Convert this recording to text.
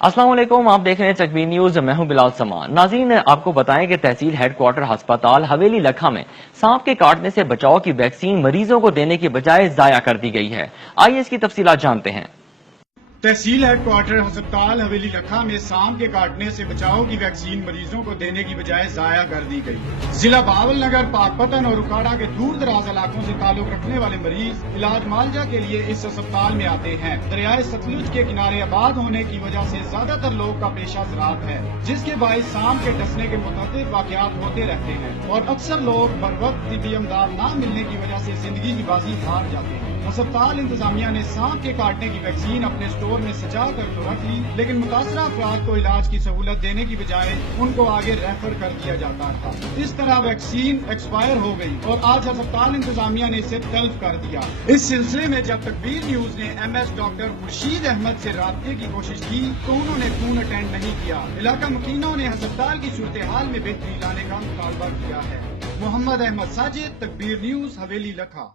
अस्सलाम वालेकुम, आप देख रहे हैं तकबीर न्यूज। मैं हूं बिलाल समान। नाज़रीन, आपको बताएं कि तहसील हेडक्वार्टर अस्पताल हवेली लखा में सांप के काटने से बचाव की वैक्सीन मरीजों को देने की बजाय जाया कर दी गई है। आइए इसकी तफसीलात जानते हैं। तहसील हेडक्वार्टर अस्पताल हवेली लखा में सांप के काटने से बचाव की वैक्सीन मरीजों को देने की बजाय जाया कर दी गई। जिला बावल नगर, पाकपतन और उकाड़ा के दूर दराज इलाकों से ताल्लुक रखने वाले मरीज इलाज मालजा के लिए इस अस्पताल में आते हैं। दरियाए सतलुज के किनारे आबाद होने की वजह से ज्यादातर लोग का पेशा ज़राअत है, जिसके बायस सांप के डसने के मुताबिक वाकयात होते रहते हैं और अक्सर लोग बर वक्त तिब्बी इमदाद न मिलने की वजह से जिंदगी की बाजी हार जाते हैं। अस्पताल इंतजामिया ने सांप के काटने की वैक्सीन अपने स्टोर में सजा कर तो रख ली, लेकिन मुतासरा अफराद को इलाज की सहूलत देने की बजाय उनको आगे रेफर कर दिया जाता था। इस तरह वैक्सीन एक्सपायर हो गई और आज अस्पताल इंतजामिया ने इसे तल्फ कर दिया। इस सिलसिले में जब तकबीर न्यूज ने MS डॉक्टर खुर्शीद अहमद से राब्ते की कोशिश की तो उन्होंने फोन अटेंड नहीं किया। इलाका मुकीनों ने अस्पताल की सूरत हाल में बेहतरी लाने का मुतालबा किया है। मोहम्मद अहमद साजिद, तकबीर न्यूज, हवेली लखा।